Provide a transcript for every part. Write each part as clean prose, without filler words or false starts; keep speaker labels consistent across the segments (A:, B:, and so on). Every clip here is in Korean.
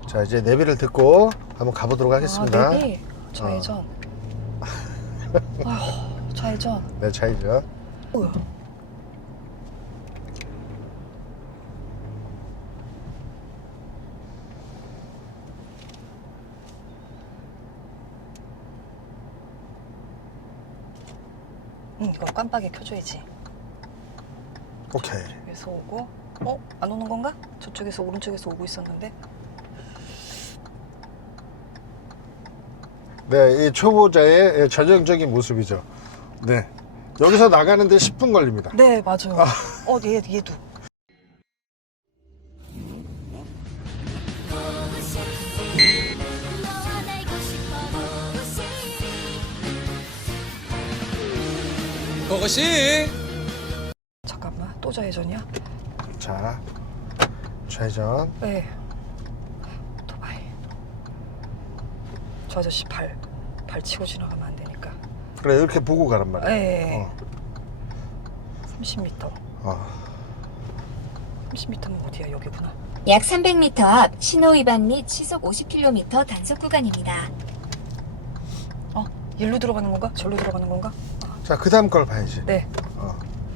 A: 자, 이제 내비를 듣고 한번 가보도록 하겠습니다.
B: 내비 좌회전. 아휴, 좌회전.
A: 네, 좌회전.
B: 뭐야? 이거 깜빡이 켜줘야지.
A: 오케이.
B: 여기서 오고, 안 오는 건가? 저쪽에서 오른쪽에서 오고 있었는데.
A: 네, 이 초보자의 전형적인 모습이죠. 네. 여기서 나가는데 10분 걸립니다.
B: 네, 맞아요. 얘도.
C: 그것이
B: 잠깐만, 또 좌회전이야?
A: 자, 좌회전.
B: 네. 오토바이. 저 아저씨 발 치고 지나가면 안 되니까.
A: 그래, 이렇게 보고 가란 말이야.
B: 네. 30m. 30m면 어디야? 여기구나.
D: 약 300m 앞 신호 위반 및 시속 50km 단속 구간입니다.
B: 일로 들어가는 건가? 절로 들어가는 건가?
A: 자, 그 다음 걸 봐야지.
B: 네.
A: 어.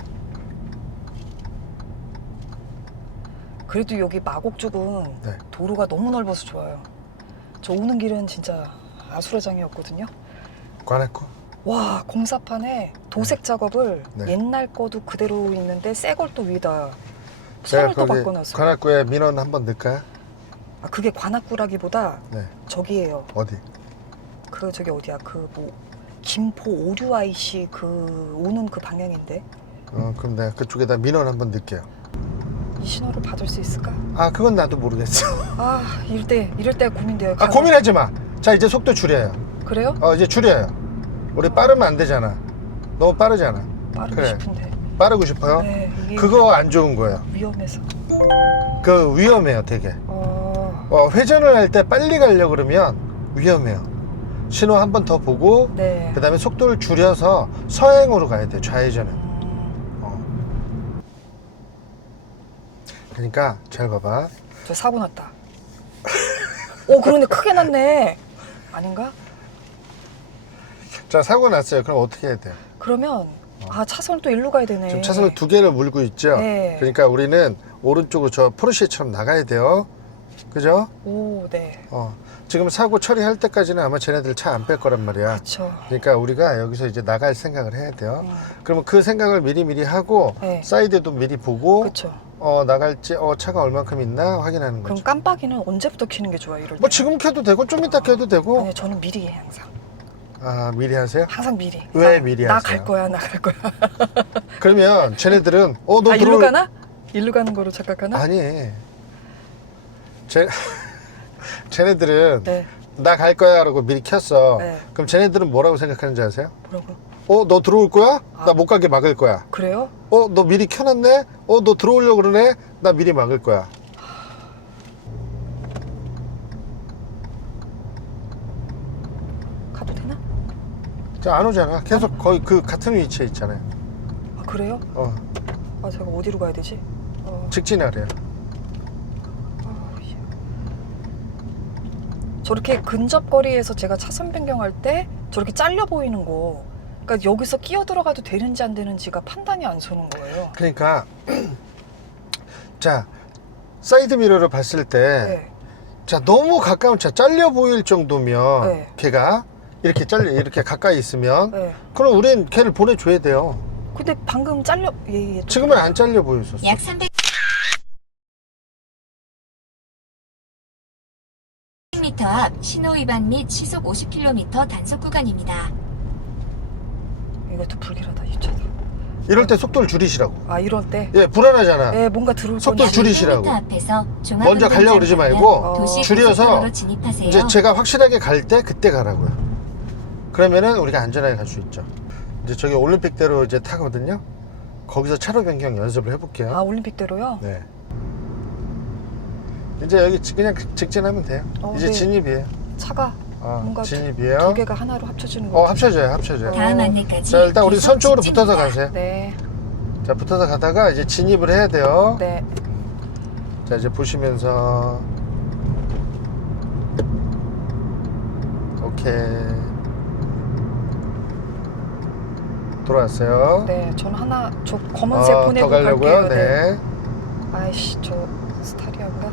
B: 그래도 여기 마곡 쪽은
A: 네.
B: 도로가 너무 넓어서 좋아요. 저 오는 길은 진짜 아수라장이었거든요.
A: 관악구.
B: 와, 공사판에 도색 작업을
A: 네.
B: 옛날 거도 그대로 있는데 새 걸 또 위에다
A: 제가
B: 선을 또
A: 거기
B: 바꿔놨어요.
A: 관악구에 민원 한번 넣을까요?
B: 그게 관악구라기보다
A: 네.
B: 저기예요.
A: 어디?
B: 저기 어디야? 김포 오류 IC 오는 그 방향인데
A: 그럼 내가 그쪽에다 민원 한번 넣을게요.
B: 이 신호를 받을 수 있을까?
A: 그건 나도 모르겠어.
B: 이럴 때 고민돼요.
A: 고민하지 마. 자, 이제 속도 줄여요.
B: 그래요?
A: 이제 줄여요. 우리 빠르면 안 되잖아. 너무 빠르잖아.
B: 빠르고
A: 그래.
B: 싶은데.
A: 빠르고 싶어요?
B: 네, 이게
A: 그거 안 좋은 거예요.
B: 위험해서.
A: 그 위험해요, 되게. 회전을 할 때 빨리 가려고 그러면 위험해요. 신호 한 번 더 보고
B: 네.
A: 그 다음에 속도를 줄여서 서행으로 가야 돼, 좌회전은. 그러니까 잘 봐봐.
B: 저 사고 났다. 그런데 크게 났네. 아닌가?
A: 자, 사고 났어요. 그럼 어떻게 해야 돼요?
B: 그러면 차선을 또 일로 가야 되네.
A: 지금 차선을 두 개를 물고 있죠?
B: 네.
A: 그러니까 우리는 오른쪽으로 저 포르쉐처럼 나가야 돼요. 그죠?
B: 오, 네.
A: 지금 사고 처리할 때까지는 아마 쟤네들 차 안 뺄 거란 말이야.
B: 그렇죠.
A: 그러니까 우리가 여기서 이제 나갈 생각을 해야 돼요. 그러면 그 생각을 미리 하고
B: 네.
A: 사이드도 미리 보고
B: 그렇죠.
A: 나갈지 차가 얼만큼 있나 확인하는
B: 그럼
A: 거죠.
B: 깜빡이는 언제부터 켜는 게 좋아? 이럴 때?
A: 뭐 지금 켜도 되고 좀 이따 켜도 되고.
B: 아니, 저는 미리 해 항상.
A: 미리 하세요?
B: 항상 미리.
A: 왜 미리
B: 나
A: 하세요?
B: 갈 거야, 나 갈 거야.
A: 그러면 쟤네들은 너
B: 일로 가나? 일로 가는 거로 착각하나?
A: 아니. 쟤네들은
B: 네.
A: 나 갈 거야 라고 미리 켰어.
B: 네.
A: 그럼 쟤네들은 뭐라고 생각하는지 아세요?
B: 뭐라고?
A: 너 들어올 거야? 나 못 가게 막을 거야.
B: 그래요?
A: 너 미리 켜놨네? 너 들어오려고 그러네? 나 미리 막을 거야.
B: 가도 되나?
A: 자, 안 오잖아. 계속 거의 그 같은 위치에 있잖아요.
B: 그래요? 제가 어디로 가야 되지?
A: 직진하래요.
B: 예. 저렇게 근접거리에서 제가 차선 변경할 때 저렇게 잘려 보이는 거, 그러니까 여기서 끼어 들어가도 되는지 안 되는지가 판단이 안 서는 거예요.
A: 그러니까 자, 사이드 미러를 봤을 때
B: 네.
A: 자, 너무 가까운 차 잘려 보일 정도면
B: 네.
A: 걔가 이렇게 가까이 있으면
B: 네.
A: 그럼 우린 걔를 보내줘야 돼요.
B: 근데 방금
A: 지금은 안 잘려 보였었어.
D: 약 300m 앞 신호 위반 및 시속 50km 단속 구간입니다.
B: 이것도 불길하다, 이 차도.
A: 이럴 때 속도를 줄이시라고.
B: 이럴 때?
A: 예, 불안하잖아.
B: 네, 뭔가 들어올
A: 속도를
B: 거냐.
A: 줄이시라고.
D: 앞에서
A: 먼저 가려고 그러지 말고 줄여서
D: 진입하세요.
A: 이제 제가 확실하게 갈 때 그때 가라고요. 그러면은 우리가 안전하게 갈 수 있죠. 이제 저기 올림픽대로 이제 타거든요. 거기서 차로 변경 연습을 해볼게요.
B: 올림픽대로요?
A: 네. 이제 여기 그냥 직진하면 돼요. 이제
B: 네.
A: 진입이에요.
B: 차가 뭔가
A: 진입이에요.
B: 두 개가 하나로 합쳐지는 거.
A: 합쳐져요.
D: 다음 안내까지
A: 자, 일단 우리
D: 계속
A: 선 쪽으로
D: 직진입니다.
A: 붙어서 가세요.
B: 네.
A: 자, 붙어서 가다가 이제 진입을 해야 돼요.
B: 네.
A: 자, 이제 보시면서 오케이. 돌아왔어요.
B: 네, 저는 하나 저 검은색
A: 더
B: 보내고
A: 가려고요.
B: 갈게요.
A: 네.
B: 아이씨, 저 스타리아인가?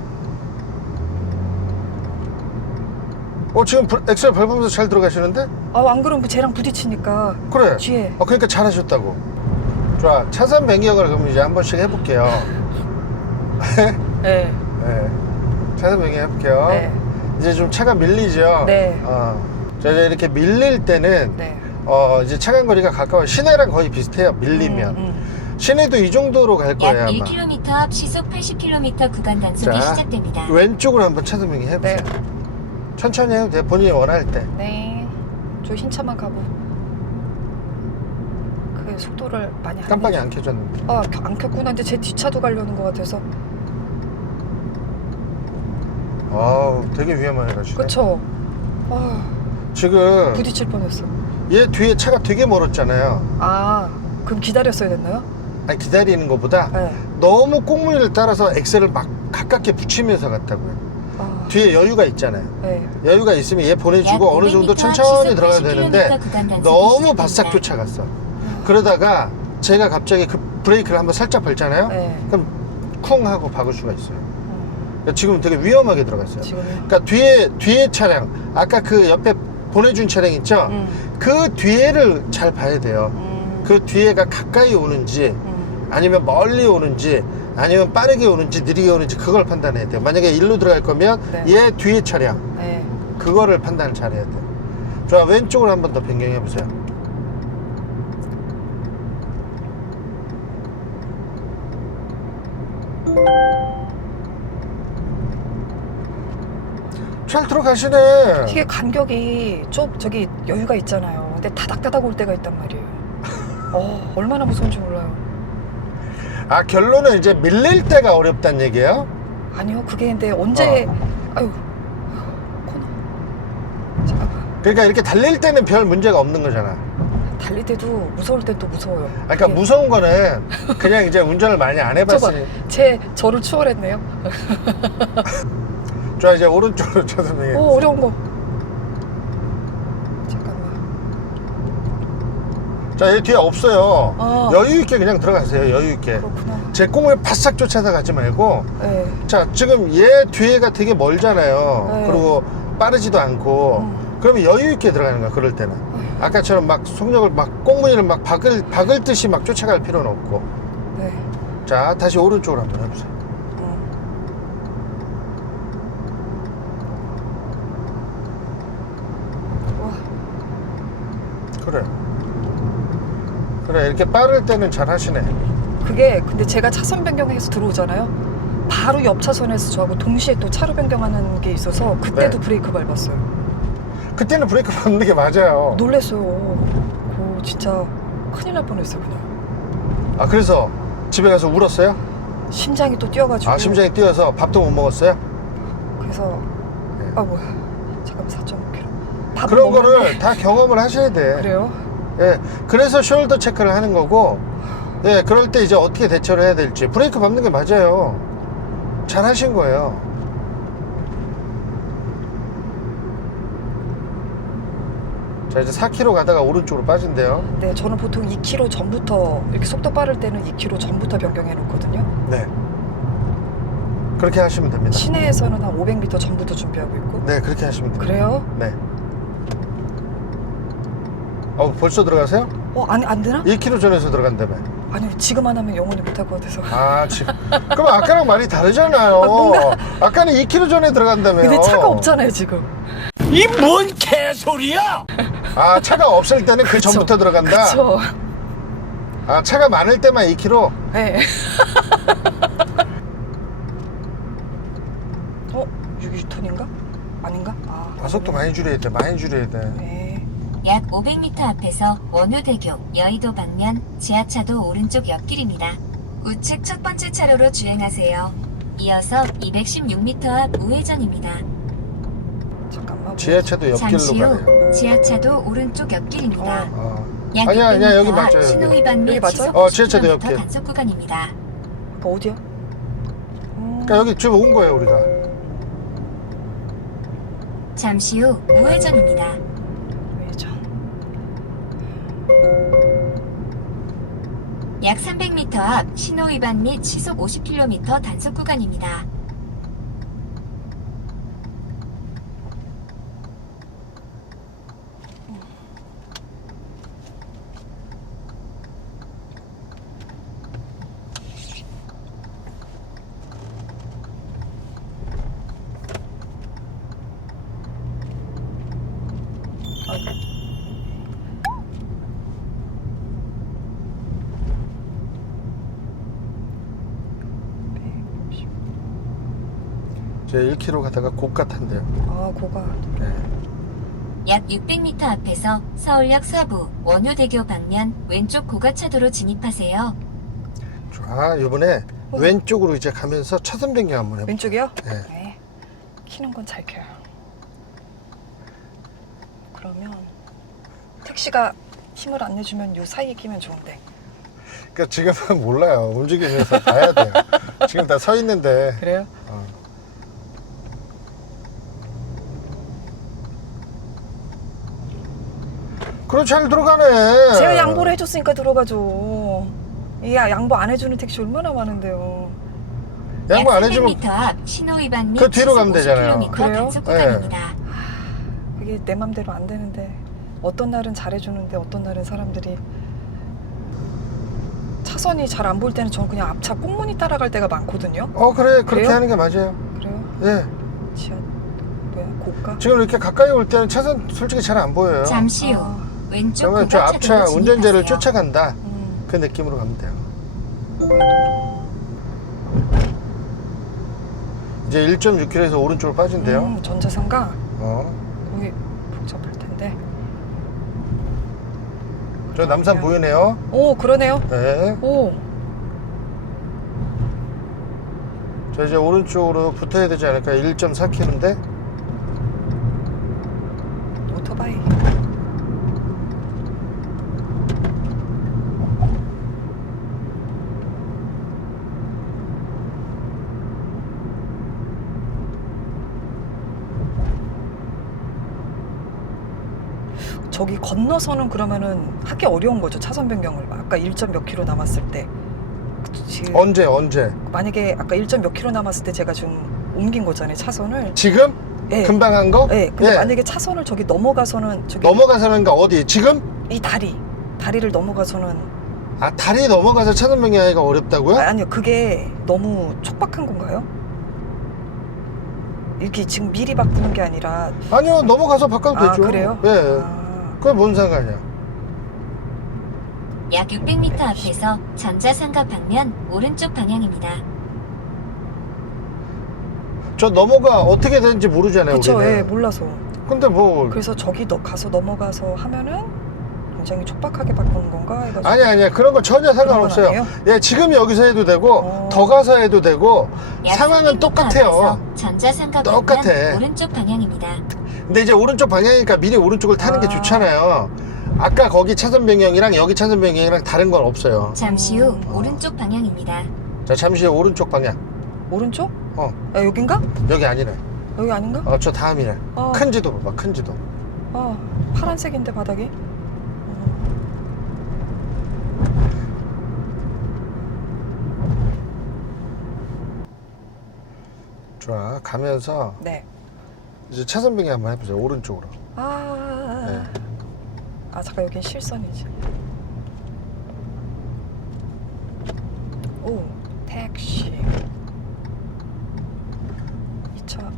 A: 지금 엑셀 밟으면서 잘 들어가시는데?
B: 안 그러면 쟤랑 부딪히니까
A: 그래.
B: 뒤에.
A: 그러니까 잘하셨다고. 좋아. 차선 변경을 그럼 이제 한 번씩 해볼게요.
B: 네.
A: 네. 차선 변경 해볼게요.
B: 네.
A: 이제 좀 차가 밀리죠?
B: 네.
A: 자, 이제 이렇게 밀릴 때는,
B: 네.
A: 이제 차간 거리가 가까워. 시내랑 거의 비슷해요. 밀리면. 시내도 이 정도로 갈
D: 약
A: 거예요, 아마.
D: 1km 앞 시속 80km 구간 단속이
A: 자,
D: 시작됩니다.
A: 왼쪽으로 한번 차선 변경 해보세요.
B: 네.
A: 천천히 해도 돼요. 본인이 원할 때.
B: 네. 저 흰 차만 가고. 그 속도를 많이 안
A: 깜빡이
B: 내죠.
A: 안 켜졌는데.
B: 안 켰구나. 근데 제 뒷차도 가려는 것 같아서.
A: 되게 위험하게 가시네.
B: 그쵸?
A: 지금
B: 부딪힐 뻔했어.
A: 얘 뒤에 차가 되게 멀었잖아요.
B: 그럼 기다렸어야 됐나요?
A: 아니, 기다리는 것보다
B: 네.
A: 너무 꽁무니를 따라서 엑셀을 막 가깝게 붙이면서 갔다고요. 뒤에 여유가 있잖아요.
B: 네.
A: 여유가 있으면 얘 보내주고 어느 정도 천천히 들어가야 되는데 너무 바싹 쫓아갔어. 그러다가 제가 갑자기 그 브레이크를 한번 살짝 밟잖아요.
B: 네.
A: 그럼 쿵 하고 박을 수가 있어요. 그러니까 지금 되게 위험하게 들어갔어요.
B: 지금요?
A: 그러니까 뒤에 차량, 아까 그 옆에 보내준 차량 있죠? 그 뒤에를 잘 봐야 돼요. 그 뒤에가 가까이 오는지 아니면 멀리 오는지 아니면 빠르게 오는지 느리게 오는지 그걸 판단해야 돼요. 만약에 일로 들어갈 거면
B: 네.
A: 얘 뒤에 차량
B: 네.
A: 그거를 판단을 잘해야 돼요. 좋아, 왼쪽으로 한 번 더 변경해 보세요. 잘 들어가시네.
B: 이게 간격이 좀 저기 여유가 있잖아요. 근데 다닥다닥 올 때가 있단 말이에요. 얼마나 무서운지 몰라요.
A: 결론은 이제 밀릴 때가 어렵다는 얘기예요?
B: 아니요, 그게 근데 언제 아유 코너 잠깐만.
A: 그러니까 이렇게 달릴 때는 별 문제가 없는 거잖아.
B: 달릴 때도 무서울 땐 또 무서워요.
A: 그러니까
B: 이게
A: 무서운 거는 그냥 이제 운전을 많이 안 해봤으니.
B: 저를 추월했네요.
A: 좋아, 이제 오른쪽으로 쳐서
B: 어려운 거. 잠깐만.
A: 자, 얘 뒤에 없어요.
B: 아.
A: 여유 있게 그냥 들어가세요. 여유 있게.
B: 그렇구나.
A: 제 꽁을 바싹 쫓아다 가지 말고.
B: 네.
A: 자, 지금 얘 뒤에가 되게 멀잖아요.
B: 네.
A: 그리고 빠르지도 않고. 그러면 여유 있게 들어가는 거야. 그럴 때는. 아까처럼 막 속력을 막 꽁무니를 막 박을 듯이 막 쫓아갈 필요는 없고.
B: 네.
A: 자, 다시 오른쪽으로 한번 해보세요.
B: 와.
A: 그래, 이렇게 빠를 때는 잘 하시네.
B: 그게 근데 제가 차선 변경해서 들어오잖아요. 바로 옆 차선에서 저하고 동시에 또 차로 변경하는 게 있어서 그때도
A: 네.
B: 브레이크 밟았어요.
A: 그때는 브레이크 밟는 게 맞아요.
B: 놀랬어요. 진짜 큰일 날 뻔했어요 그냥.
A: 그래서 집에 가서 울었어요?
B: 심장이 또 뛰어가지고.
A: 심장이 뛰어서 밥도 못 먹었어요?
B: 그래서
A: 네.
B: 뭐야. 잠깐만 4.5kg. 밥을
A: 그런
B: 먹는데.
A: 거를 다 경험을 하셔야 돼.
B: 그래요?
A: 예, 그래서 숄더 체크를 하는 거고, 예, 그럴 때 이제 어떻게 대처를 해야 될지. 브레이크 밟는 게 맞아요. 잘 하신 거예요. 자, 이제 4km 가다가 오른쪽으로 빠진대요.
B: 네, 저는 보통 2km 전부터 이렇게 속도 빠를 때는 2km 전부터 변경해 놓거든요.
A: 네. 그렇게 하시면 됩니다.
B: 시내에서는 한 500m 전부터 준비하고 있고.
A: 네, 그렇게 하시면 됩니다.
B: 그래요?
A: 네. 벌써 들어가세요?
B: 안 되나?
A: 1km 전에서 들어간다며.
B: 아니요, 지금 안 하면 영원히 못 할 것 같아서.
A: 지금. 그럼 아까랑 말이 다르잖아요.
B: 뭔가.
A: 아까는 2km 전에 들어간다며요.
B: 근데 차가 없잖아요, 지금.
C: 이 뭔 개소리야!
A: 차가 없을 때는 그
B: 그쵸.
A: 전부터 들어간다?
B: 그쵸.
A: 차가 많을 때만 2km?
B: 네. 6톤인가? 아닌가?
A: 속도 많이 줄여야 돼, 많이 줄여야 돼.
B: 네.
D: 약 500m 앞에서 원효대교 여의도 방면 지하차도 오른쪽 옆길입니다. 우측 첫 번째 차로로 주행하세요. 이어서 216m 앞 우회전입니다.
B: 잠깐만.
A: 지하차도
D: 잠시
A: 옆길로
D: 후
A: 가네요.
D: 지하차도 오른쪽 옆길입니다. 약
A: 아니야,
D: 600m
A: 여기
D: 앞
A: 맞아요,
D: 신호
A: 여기.
D: 위반 및
B: 여기 맞아요?
D: 시속
A: 지하차도
D: 50km
A: 옆길.
D: 단속 구간입니다.
B: 어디야?
A: 그러니까 여기 지금 온 거예요, 우리가.
D: 잠시 후 우회전입니다. 약 300m 앞 신호 위반 및 시속 50km 단속 구간입니다.
A: 제 1km 가다가 고가 탄대요.
B: 아, 고가.
A: 네.
D: 약 600m 앞에서 서울역 서부 원효대교 방면 왼쪽 고가차도로 진입하세요.
A: 자, 이번에 왼쪽으로 이제 가면서 차선 변경 한번 해볼게요.
B: 왼쪽이요?
A: 네.
B: 네. 키는 건 잘 켜요. 그러면 택시가 힘을 안 내주면 요 사이에 끼면 좋은데.
A: 그러니까 지금은 몰라요. 움직이면서 봐야 돼요. 지금 다 서 있는데.
B: 그래요?
A: 그럼 잘 들어가네.
B: 제가 양보를 해줬으니까 들어가죠. 이 양보 안 해주는 택시 얼마나 많은데요.
A: 양보 안
D: 약
A: 해주면
D: 300m 앞 신호 위반 및
A: 그 뒤로
D: 시속
A: 가면 되잖아요.
D: 50km
B: 그래요?
D: 단속
A: 네.
D: 구간입니다.
B: 그게 내 맘대로 안 되는데 어떤 날은 잘해주는데 어떤 날은 사람들이 차선이 잘 안 보일 때는 저는 그냥 앞차 꽁무니 따라갈 때가 많거든요.
A: 그래 그렇게
B: 그래요?
A: 하는 게 맞아요.
B: 그래요?
A: 예.
B: 지하 뭐야 고가?
A: 지금 이렇게 가까이 올 때는 차선 솔직히 잘 안 보여요.
D: 잠시 후
B: 아,
D: 왼쪽
A: 그러면 저
D: 고가차도로
A: 앞차 운전자를
D: 진입하세요.
A: 쫓아간다. 그 느낌으로 가면 돼요. 이제 1.6km에서 오른쪽으로 빠진대요.
B: 전자상가
A: 어.
B: 거기 복잡할 텐데.
A: 저 남산
B: 그냥-
A: 보이네요.
B: 오 그러네요.
A: 네.
B: 오
A: 저 이제 오른쪽으로 붙어야 되지 않을까? 1.4km인데.
B: 오토바이. 저기 건너서는 그러면은 하기 어려운 거죠. 차선 변경을 아까 1점 몇 킬로 남았을 때. 지금
A: 언제?
B: 만약에 아까 1점 몇 킬로 남았을 때 제가 좀 옮긴 거잖아요. 차선을.
A: 지금?
B: 네.
A: 금방 한 거?
B: 네. 근데
A: 예.
B: 만약에 차선을 저기 넘어가서는 저기
A: 넘어가서는가 어디? 지금?
B: 이 다리를 넘어가서는
A: 아, 다리 넘어가서 차선 변경하기가 어렵다고요?
B: 아니요. 그게 너무 촉박한 건가요? 이렇게 지금 미리 바꾸는 게 아니라
A: 아니요, 넘어가서 바꿔도
B: 아
A: 되죠.
B: 그래요?
A: 예.
B: 아,
A: 그건 뭔 상관이야.
D: 약 600m 앞에서 전자상가 방면 오른쪽 방향입니다.
A: 저 넘어가 어떻게 되는지 모르잖아요,
B: 그쵸.
A: 우리는.
B: 예, 몰라서.
A: 근데 뭐
B: 그래서 저기 가서 넘어가서 하면은 굉장히 촉박하게 바꾸는 건가 해가지고.
A: 아니야. 그런 거 전혀 상관없어요.
B: 그런 건
A: 예, 지금 여기서 해도 되고 더 가서 해도 되고
D: 약
A: 상황은
D: 300m
A: 똑같아요.
D: 앞에서 전자상가
A: 똑같아.
D: 방면 오른쪽 방향입니다.
A: 근데 이제 오른쪽 방향이니까 미리 오른쪽을 타는 게
B: 아.
A: 좋잖아요. 아까 거기 차선 변경이랑 여기 차선 변경이랑 다른 건 없어요.
D: 잠시 후 오른쪽 방향입니다.
A: 자, 잠시 후 오른쪽 방향.
B: 오른쪽?
A: 어,
B: 야, 여긴가?
A: 여기 아니네.
B: 여기 아닌가?
A: 저 다음이네.
B: 어.
A: 큰 지도 봐봐, 큰 지도.
B: 파란색인데 바닥이.
A: 좋아, 가면서
B: 네.
A: 이제 차선 변경 한번 해보세요. 오른쪽으로.
B: 아,
A: 네.
B: 잠깐 여긴 실선이지. 오, 택시. 이 차.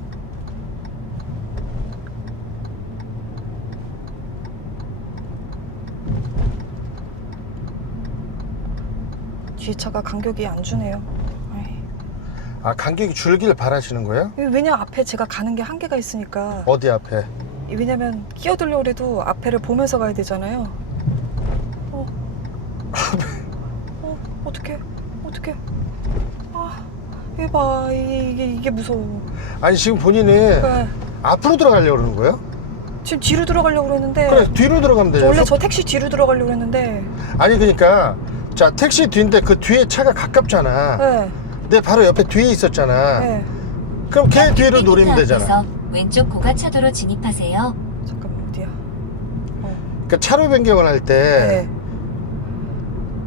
B: 뒤에 차가 간격이 안 주네요. 아이.
A: 아, 간격이 줄길 바라시는 거예요?
B: 왜냐 앞에 제가 가는 게 한계가 있으니까.
A: 어디 앞에?
B: 왜냐면 끼어들려고 해도 앞에를 보면서 가야 되잖아요. 어떡해. 봐. 이게 무서워.
A: 아니, 지금 본인이
B: 네.
A: 앞으로 들어가려고 그러는 거예요?
B: 지금 뒤로 들어가려고 그랬는데.
A: 그래, 뒤로 들어가면 되죠.
B: 원래 저 택시 뒤로 들어가려고 했는데.
A: 아니, 그러니까 자, 택시 뒤인데 그 뒤에 차가 가깝잖아.
B: 네.
A: 내 바로 옆에 뒤에 있었잖아.
B: 네.
A: 그럼 걔 뒤를
D: 600m
A: 노리면 되잖아.
D: 앞에서 왼쪽 고가차도로 진입하세요.
B: 잠깐만, 어디야?
A: 그러니까 차로 변경을 할 때
B: 네.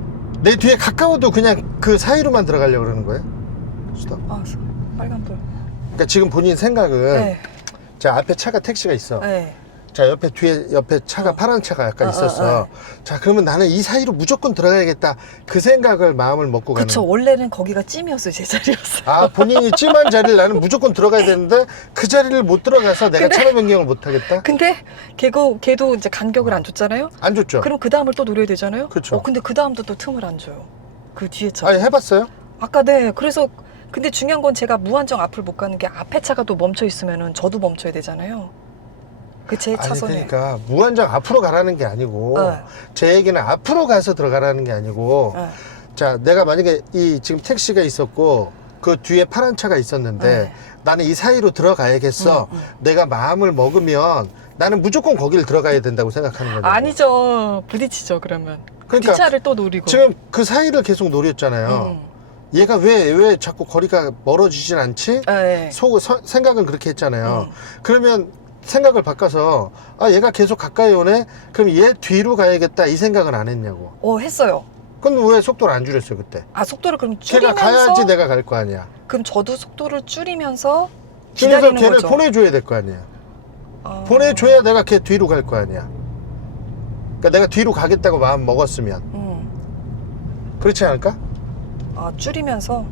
A: 내 뒤에 가까워도 그냥 그 사이로만 들어가려고 그러는 거예요? 스톱.
B: 아, 빨간불.
A: 그러니까 지금 본인 생각은
B: 네.
A: 자, 앞에 차가 택시가 있어.
B: 네.
A: 자, 옆에 차가 파란 차가 약간 있었어. 자, 그러면 나는 이 사이로 무조건 들어가야겠다. 그 생각을 마음을 먹고 가는.
B: 그쵸. 원래는 거기가 찜이었어요. 제 자리였어요.
A: 아, 본인이 찜한 자리를 나는 무조건 들어가야 되는데 그 자리를 못 들어가서 내가
B: 근데-
A: 차로 변경을 못 하겠다?
B: 근데 걔도 이제 간격을 안 줬잖아요.
A: 안 좋죠?
B: 그럼 그 다음을 또 노려야 되잖아요.
A: 그쵸.
B: 근데 그 다음도 또 틈을 안 줘요. 그 뒤에 차.
A: 아니, 해봤어요?
B: 아까 네. 그래서 근데 중요한 건 제가 무한정 앞을 못 가는 게 앞에 차가 또 멈춰 있으면은 저도 멈춰야 되잖아요. 그 제
A: 아니,
B: 차선에.
A: 그러니까 무한정 앞으로 가라는 게 아니고
B: 네.
A: 제 얘기는 앞으로 가서 들어가라는 게 아니고
B: 네.
A: 자, 내가 만약에 이 지금 택시가 있었고 그 뒤에 파란 차가 있었는데
B: 네.
A: 나는 이 사이로 들어가야겠어. 내가 마음을 먹으면 나는 무조건 거기를 들어가야 된다고 생각하는 거죠.
B: 아니죠. 부딪히죠. 그러면.
A: 그러니까
B: 뒷차를 또 노리고.
A: 지금 그 사이를 계속 노렸잖아요. 얘가 왜 자꾸 거리가 멀어지진 않지?
B: 네.
A: 생각은 그렇게 했잖아요. 그러면 생각을 바꿔서 아, 얘가 계속 가까이 오네? 그럼 얘 뒤로 가야겠다 이 생각은 안 했냐고.
B: 했어요.
A: 그럼 왜 속도를 안 줄였어요 그때?
B: 아, 속도를 그럼
A: 걔가
B: 줄이면서
A: 가야지 내가 갈 거 아니야.
B: 그럼 저도 속도를 줄이면서
A: 그래서
B: 기다리는
A: 걔를
B: 거죠.
A: 보내줘야 될 거 아니야.
B: 아.
A: 보내줘야 내가 걔 뒤로 갈 거 아니야. 그러니까 내가 뒤로 가겠다고 마음 먹었으면 그렇지 않을까?
B: 아, 줄이면서.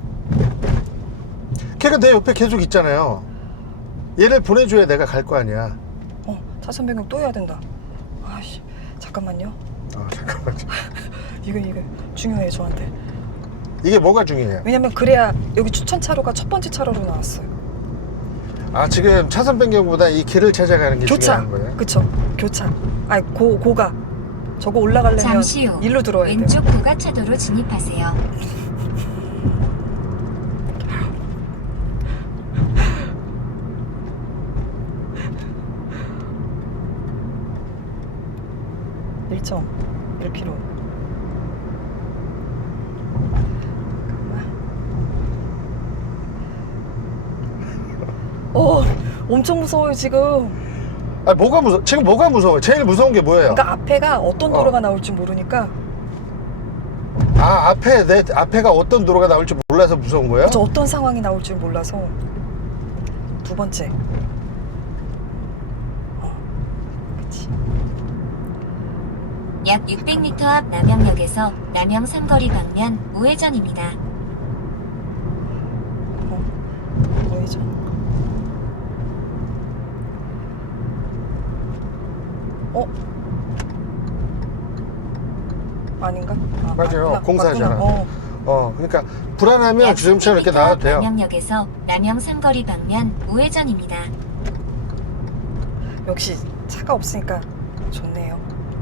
A: 걔가 내 옆에 계속 있잖아요. 얘를 보내줘야 내가 갈 거 아니야.
B: 차선 변경 또 해야 된다. 아씨, 잠깐만요.
A: 잠깐만.
B: 이거 중요해요 저한테.
A: 이게 뭐가 중요해요?
B: 왜냐면 그래야 여기 추천 차로가 첫 번째 차로로 나왔어요.
A: 아, 지금 차선 변경보다 이 길을 찾아가는 게
B: 교차.
A: 중요한 거예요?
B: 그쵸. 교차. 아니 고가. 저거 올라가려면
D: 잠시 후
B: 일로 들어와야 돼요.
D: 왼쪽 고가차도로 진입하세요.
B: 일정 1km. 엄청 무서워요 지금.
A: 아, 뭐가 무서워? 지금 뭐가 무서워? 제일 무서운 게 뭐예요?
B: 그러니까 앞에가 어떤 도로가 나올지 모르니까.
A: 아, 앞에가 어떤 도로가 나올지 몰라서 무서운 거예요?
B: 저 어떤 상황이 나올지 몰라서. 두 번째. 그치.
D: 약 600m 앞 남영역에서 남영 삼거리 방면 우회전입니다.
B: 우회전. 아닌가?
A: 맞아요.
B: 맞구나,
A: 공사하잖아.
B: 맞구나.
A: 그러니까 불안하면
D: 약
A: 주정차는 이렇게
D: 10m
A: 나와도
D: 앞
A: 돼요.
D: 남영역에서 남영 삼거리 방면 우회전입니다.
B: 역시 차가 없으니까 좋네요.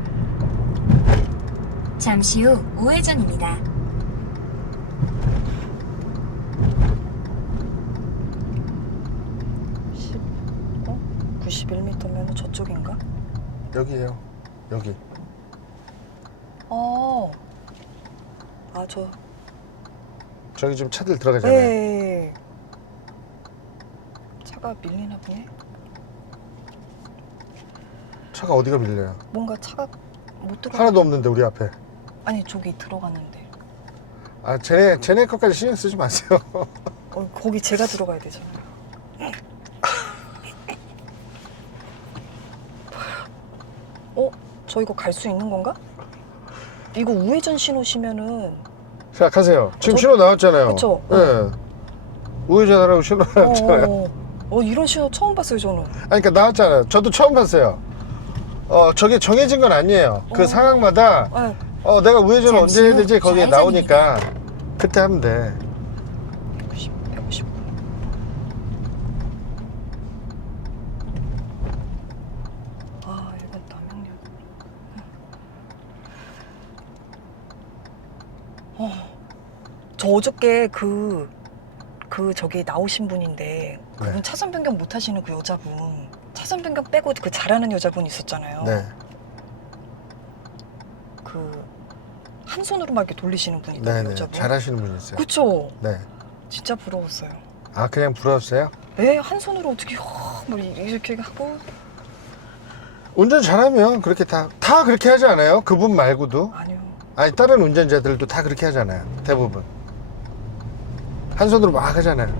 D: 잠시 후 우회전입니다.
B: 91m면 저쪽인가?
A: 여기에요. 여기. 저기 지금 차들 들어가잖아요.
B: 네. 차가 밀리나 보네.
A: 차가 어디가 밀려요?
B: 뭔가 차가 못 들어.
A: 하나도 없는데 우리 앞에.
B: 아니 저기 들어가는데.
A: 아, 쟤네 것까지 신경 쓰지 마세요.
B: 거기 제가 들어가야 되잖아요. 저 이거 갈 수 있는 건가? 이거 우회전 신호시면은.
A: 자, 가세요. 지금
B: 저-
A: 신호 나왔잖아요.
B: 그쵸?
A: 예. 우회전하라고 신호 나왔잖아요.
B: 이런 신호 처음 봤어요 저는.
A: 아니, 그러니까 나왔잖아요. 저도 처음 봤어요. 저게 정해진 건 아니에요. 그 상황마다
B: 네.
A: 내가 우회전을
D: 잠시
A: 언제 해야
D: 후
A: 되지 거기에
D: 좌회전입니다.
A: 나오니까 그때 하면 돼.
B: 150. 이건 남영역. 저 어저께 저기 나오신 분인데 그분
A: 네.
B: 차선 변경 못 하시는 그 여자분, 차선 변경 빼고 그 잘하는 여자분 있었잖아요.
A: 네.
B: 한 손으로 막 이렇게 돌리시는 분이 있어요,
A: 네네.
B: 여자분.
A: 잘하시는 분이 있어요.
B: 그쵸?
A: 네.
B: 진짜 부러웠어요.
A: 아, 그냥 부러웠어요?
B: 네, 한 손으로 어떻게 막 이렇게 하고.
A: 운전 잘하면 그렇게 다 그렇게 하지 않아요? 그분 말고도?
B: 아니요.
A: 아니 다른 운전자들도 다 그렇게 하잖아요. 대부분 한 손으로 막 하잖아요.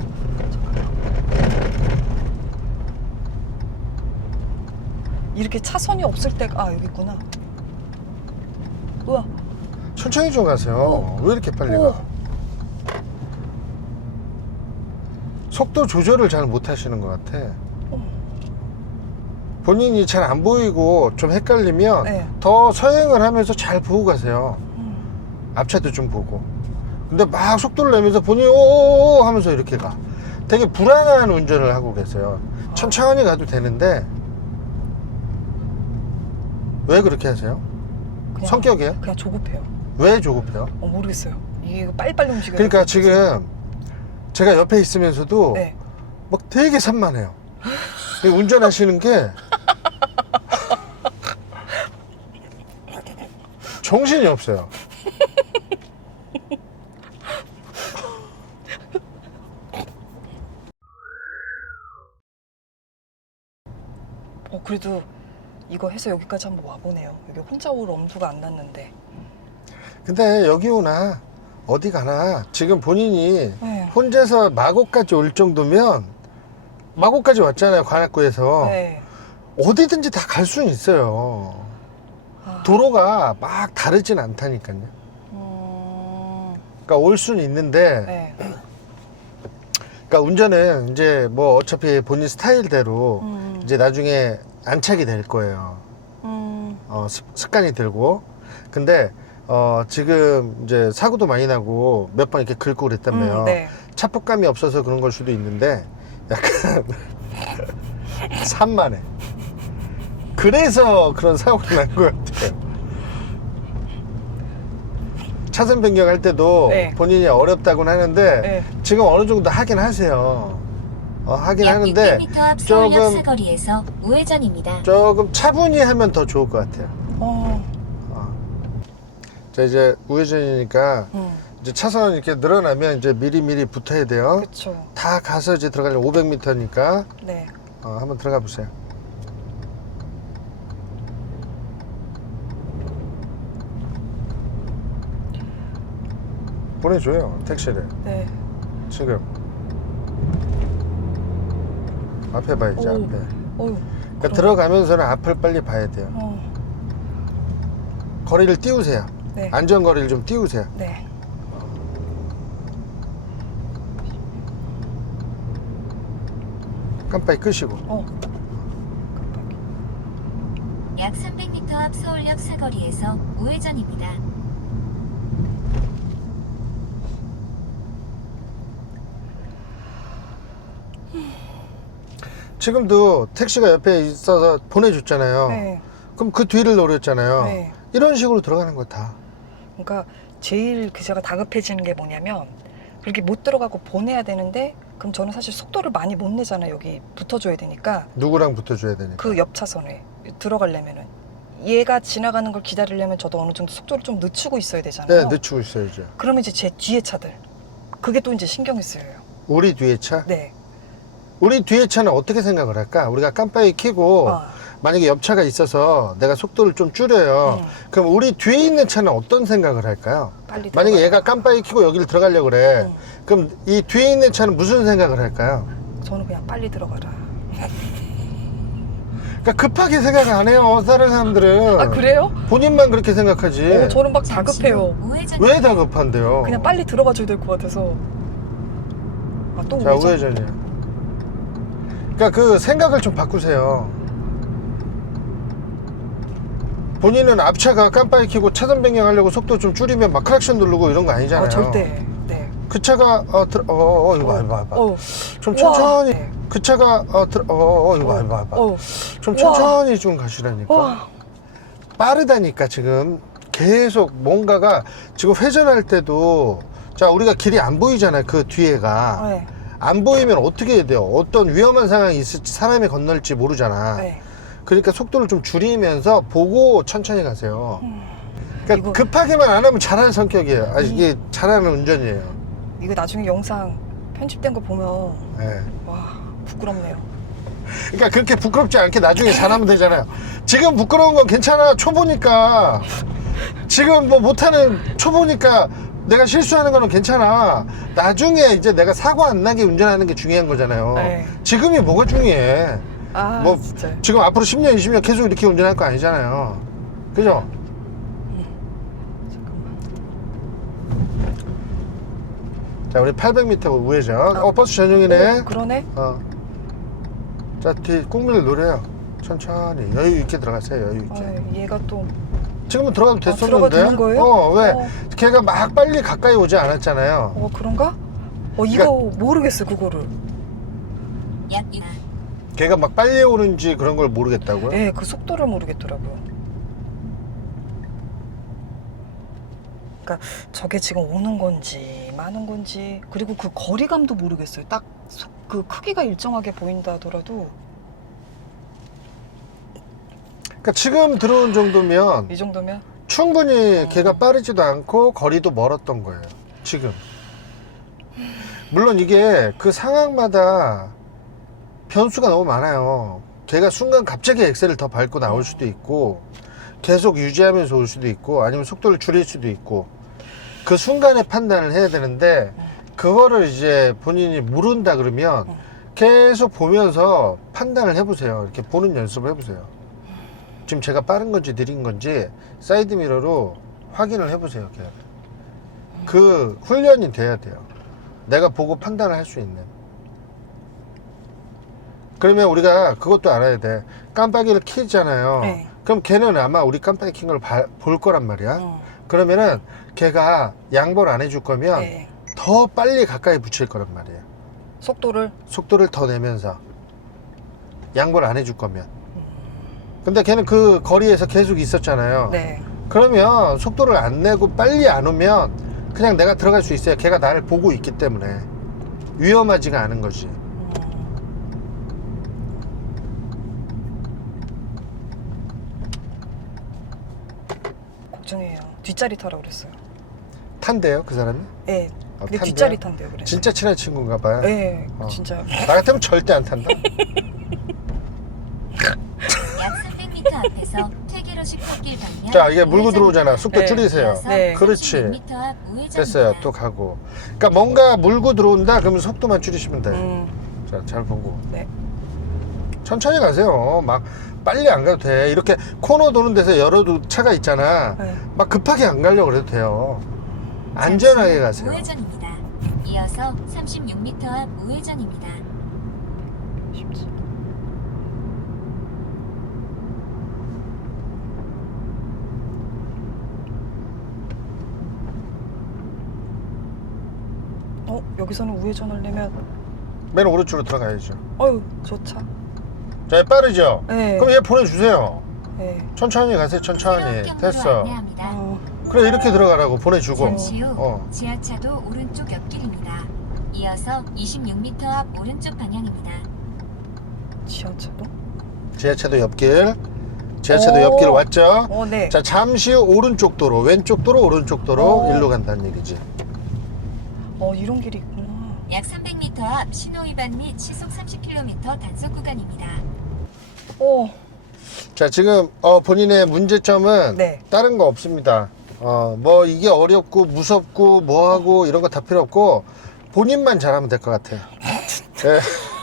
B: 이렇게 차선이 없을 때가 여기 있구나. 우와.
A: 천천히 좀 가세요. 왜 이렇게 빨리
B: 오.
A: 가? 속도 조절을 잘 못 하시는 것 같아. 본인이 잘 안 보이고 좀 헷갈리면
B: 네.
A: 더 서행을 하면서 잘 보고 가세요. 앞차도 좀 보고. 근데 막 속도를 내면서 본인이 오오오 하면서 이렇게 가. 되게 불안한 운전을 하고 계세요. 천천히 가도 되는데 왜 그렇게 하세요?
B: 그냥,
A: 성격이에요?
B: 그냥 조급해요.
A: 왜 조급해요?
B: 모르겠어요. 이게 빨리빨리 움직여요.
A: 그러니까 지금 제가 옆에 있으면서도
B: 네.
A: 막 되게 산만해요. 운전하시는 게 정신이 없어요.
B: 그래도 이거 해서 여기까지 한번 와보네요. 여기 혼자 올 엄두가 안 났는데.
A: 근데 여기 오나 어디 가나 지금 본인이
B: 네.
A: 혼자서 마곡까지 올 정도면 마곡까지 왔잖아요. 관악구에서.
B: 네.
A: 어디든지 다 갈 수는 있어요.
B: 아.
A: 도로가 막 다르진 않다니까요. 그러니까 올 수는 있는데
B: 네.
A: 그러니까 운전은 이제 뭐 어차피 본인 스타일대로 이제 나중에 안착이 될 거예요. 습관이 들고. 근데 지금 이제 사고도 많이 나고 몇 번 이렇게 긁고 그랬다며요.
B: 네.
A: 차폭감이 없어서 그런 걸 수도 있는데 약간 산만해. 그래서 그런 사고가 난 것 같아요. 차선 변경할 때도
B: 네.
A: 본인이 어렵다고는 하는데
B: 네.
A: 지금 어느 정도 하긴 하세요. 하긴
D: 약
A: 하는데
D: 600m 앞 서울역
A: 조금
D: 사거리에서 우회전입니다.
A: 조금 차분히 하면 더 좋을 것 같아요.
B: 어.
A: 자 이제 우회전이니까 이제 차선 이렇게 늘어나면 이제 미리 붙어야 돼요.
B: 그렇죠.
A: 다 가서 이제 들어가려면 500m니까
B: 네.
A: 한번 들어가 보세요. 보내줘요 택시를.
B: 네.
A: 지금 앞에 봐야지.
B: 오.
A: 앞에.
B: 어휴.
A: 그러니까 들어가면서는 앞을 빨리 봐야 돼요. 거리를 띄우세요.
B: 네.
A: 안전거리를 좀 띄우세요.
B: 네.
A: 깜빡이 끄시고.
B: 깜빡이.
D: 약 300m 앞 서울역 사거리에서 우회전입니다.
A: 지금도 택시가 옆에 있어서 보내줬잖아요.
B: 네.
A: 그럼 그 뒤를 노렸잖아요.
B: 네.
A: 이런 식으로 들어가는 거 다.
B: 그러니까 제일 제가 다급해지는 게 뭐냐면 그렇게 못 들어가고 보내야 되는데 그럼 저는 사실 속도를 많이 못 내잖아요. 여기 붙어줘야 되니까
A: 누구랑 붙어줘야 되니까.
B: 그 옆 차선에 들어가려면은 얘가 지나가는 걸 기다리려면 저도 어느 정도 속도를 좀 늦추고 있어야
A: 네,
B: 되잖아요.
A: 늦추고 있어야죠.
B: 그러면 이제 제 뒤에 차들 그게 또 이제 신경이 쓰여요.
A: 우리 뒤에 차?
B: 네.
A: 우리 뒤에 차는 어떻게 생각을 할까? 우리가 깜빡이 켜고 만약에 옆차가 있어서 내가 속도를 좀 줄여요. 그럼 우리 뒤에 있는 차는 어떤 생각을 할까요?
B: 빨리
A: 만약에
B: 들어가라.
A: 얘가 깜빡이 켜고 여기를 들어가려고 그래. 그럼 이 뒤에 있는 차는 무슨 생각을 할까요?
B: 저는 그냥 빨리 들어가라.
A: 그러니까 급하게 생각 안 해요. 다른 사람들은.
B: 아 그래요?
A: 본인만 그렇게 생각하지.
B: 저는 막
D: 잠시
B: 다급해요.
D: 후 우회전.
A: 왜 다급한데요?
B: 그냥 빨리 들어가줘야 될 것 같아서. 또
A: 자,
B: 우회전?
A: 우회전이에요. 그러니까 그 생각을 좀 바꾸세요. 본인은 앞차가 깜빡이 켜고 차선 변경하려고 속도 좀 줄이면 막 클락션 누르고 이런 거 아니잖아요.
B: 절대. 네.
A: 그 차가 이거 봐. 좀 천천히.
B: 네.
A: 그 차가 이거 봐. 좀 천천히 좀 가시라니까.
B: 와.
A: 빠르다니까 지금 계속 뭔가가 지금 회전할 때도 자 우리가 길이 안 보이잖아요. 그 뒤에가
B: 네.
A: 안 보이면 어떻게 해야 돼요? 어떤 위험한 상황이 있을지 사람이 건널지 모르잖아.
B: 네.
A: 그러니까 속도를 좀 줄이면서 보고 천천히 가세요. 그러니까
B: 이거-
A: 급하게만 안 하면 잘하는 성격이에요. 이게 잘하는 운전이에요.
B: 이거 나중에 영상 편집된 거 보면
A: 네.
B: 와 부끄럽네요.
A: 그러니까 그렇게 부끄럽지 않게 나중에 잘하면 되잖아요. 지금 부끄러운 건 괜찮아. 초보니까 지금 뭐 못하는 초보니까 내가 실수하는 거는 괜찮아. 나중에 이제 내가 사고 안 나게 운전하는 게 중요한 거잖아요.
B: 네.
A: 지금이 뭐가 중요해.
B: 아
A: 뭐
B: 진짜.
A: 지금 앞으로 10년, 20년 계속 이렇게 운전할 거 아니잖아요. 그죠? 자, 우리 800m 우회전. 버스 전용이네.
B: 그러네.
A: 자, 뒤 꾹밀 노려요. 천천히 여유 있게 들어가세요. 여유 있게.
B: 얘가 또
A: 지금은 들어가도
B: 들어가도
A: 됐었는데.
B: 되는 거예요?
A: 왜?
B: 어.
A: 걔가 막 빨리 가까이 오지 않았잖아요.
B: 그런가? 이거
A: 그러니까
B: 모르겠어 그거를.
D: 약 2만.
A: 걔가 막 빨리 오는지 그런 걸 모르겠다고요?
B: 예, 그 속도를 모르겠더라고요. 그러니까 저게 지금 오는 건지 마는 건지 그리고 그 거리감도 모르겠어요. 딱 그 크기가 일정하게 보인다 하더라도
A: 그러니까 지금 들어온 정도면
B: 이 정도면
A: 충분히 걔가 빠르지도 않고 거리도 멀었던 거예요. 지금. 물론 이게 그 상황마다 변수가 너무 많아요. 걔가 순간 갑자기 엑셀을 더 밟고 나올 수도 있고 계속 유지하면서 올 수도 있고 아니면 속도를 줄일 수도 있고 그 순간에 판단을 해야 되는데 그거를 이제 본인이 모른다 그러면 계속 보면서 판단을 해보세요. 이렇게 보는 연습을 해보세요. 지금 제가 빠른 건지 느린 건지 사이드미러로 확인을 해보세요. 그냥. 그 훈련이 돼야 돼요. 내가 보고 판단을 할 수 있는. 그러면 우리가 그것도 알아야 돼. 깜빡이를 켜잖아요.
B: 네.
A: 그럼 걔는 아마 우리 깜빡이 킨 걸 볼 거란 말이야. 그러면은 걔가 양보를 안 해줄 거면
B: 네.
A: 더 빨리 가까이 붙일 거란 말이에요. 속도를 더 내면서 양보를 안 해줄 거면. 근데 걔는 그 거리에서 계속 있었잖아요.
B: 네.
A: 그러면 속도를 안 내고 빨리 안 오면 그냥 내가 들어갈 수 있어요. 걔가 나를 보고 있기 때문에 위험하지가 않은 거지.
B: 걱정해요. 뒷자리 타라고 그랬어요.
A: 탄대요 그 사람이?
B: 네. 근데
A: 탄대요?
B: 뒷자리 탄대요. 그래서.
A: 진짜 친한 친구인가 봐요.
B: 네,
A: 어.
B: 진짜.
A: 나 같으면 절대 안 탄다.
D: 약 300m 앞에서 퇴계로식 길 방면.
A: 자, 이게 물고 들어오잖아. 속도
B: 네.
A: 줄이세요.
B: 네.
A: 그렇지.
D: 36m 앞 우회전입니다.
A: 됐어요. 또 가고. 그러니까 뭔가 물고 들어온다 그러면 속도만 줄이시면 돼요. 자, 잘 보고.
B: 네.
A: 천천히 가세요. 막 빨리 안 가도 돼. 이렇게 코너 도는 데서 여러 차가 있잖아.
B: 네.
A: 막 급하게 안 가려고 그래도 돼요. 안전하게 가세요.
D: 우회전입니다. 이어서 36m 앞 우회전입니다.
B: 쉽지. 여기서는 우회전을 내면
A: 맨 오른쪽으로 들어가야죠.
B: 저 차.
A: 자, 빠르죠?
B: 네.
A: 그럼 얘 보내주세요.
B: 네.
A: 천천히 가세요. 천천히. 됐어.
D: 안내합니다.
A: 그래, 이렇게 들어가라고 보내주고.
D: 잠시 후
A: 어.
D: 지하차도 오른쪽 옆길입니다. 이어서 26m 앞 오른쪽 방향입니다.
B: 지하차도?
A: 지하차도 옆길. 지하차도
B: 오.
A: 옆길 왔죠?
B: 네.
A: 자, 잠시 후 오른쪽 도로, 왼쪽 도로, 오른쪽 도로
B: 오.
A: 일로 간다는 얘기지.
B: 이런 길이 있구나.
D: 약 300m 앞 신호 위반 및 시속 30km 단속 구간입니다.
A: 자, 지금 본인의 문제점은
B: 네.
A: 다른 거 없습니다. 뭐 이게 어렵고 무섭고 뭐하고 이런 거 다 필요 없고 본인만 잘하면 될 것 같아요. 네.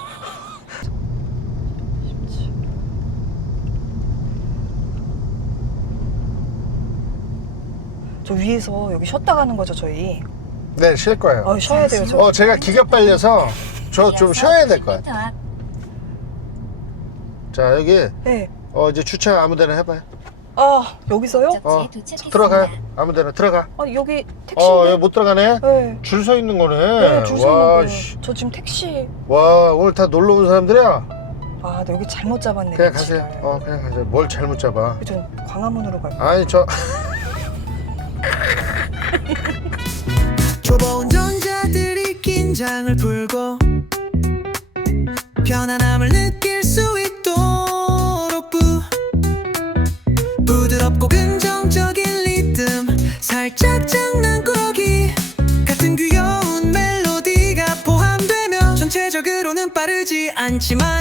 B: 저 위에서 여기 쉬었다 가는 거죠, 저희?
A: 네, 쉴 거예요.
B: 쉬어야 돼요, 저.
A: 제가 기가 빨려서 저 좀 쉬어야 될 것 같아요.
D: 10m 앞
A: 자, 여기
B: 네.
A: 이제 주차 아무 데나 해봐요.
B: 여기서요?
D: 목적지에 도착했습니다.
A: 들어가요. 아무 데나 들어가.
B: 여기 택시.
A: 여기 못 들어가네.
B: 네.
A: 줄 서 있는 거네.
B: 네, 줄 서는
A: 와,
B: 거예요.
A: 씨.
B: 저 지금 택시.
A: 와, 오늘 다 놀러 온 사람들이야.
B: 나 여기 잘못 잡았네.
A: 그냥
B: 위치를.
A: 가세요. 그냥 가세요. 뭘 잘못 잡아.
B: 저 광화문으로 갈게요.
A: 아니, 저
E: 초보 운전자들이 긴장을 풀고 편안함을 느낄 수 있도록 부드럽고 긍정적인 리듬 살짝 장난꾸러기 같은 귀여운 멜로디가 포함되며 전체적으로는 빠르지 않지만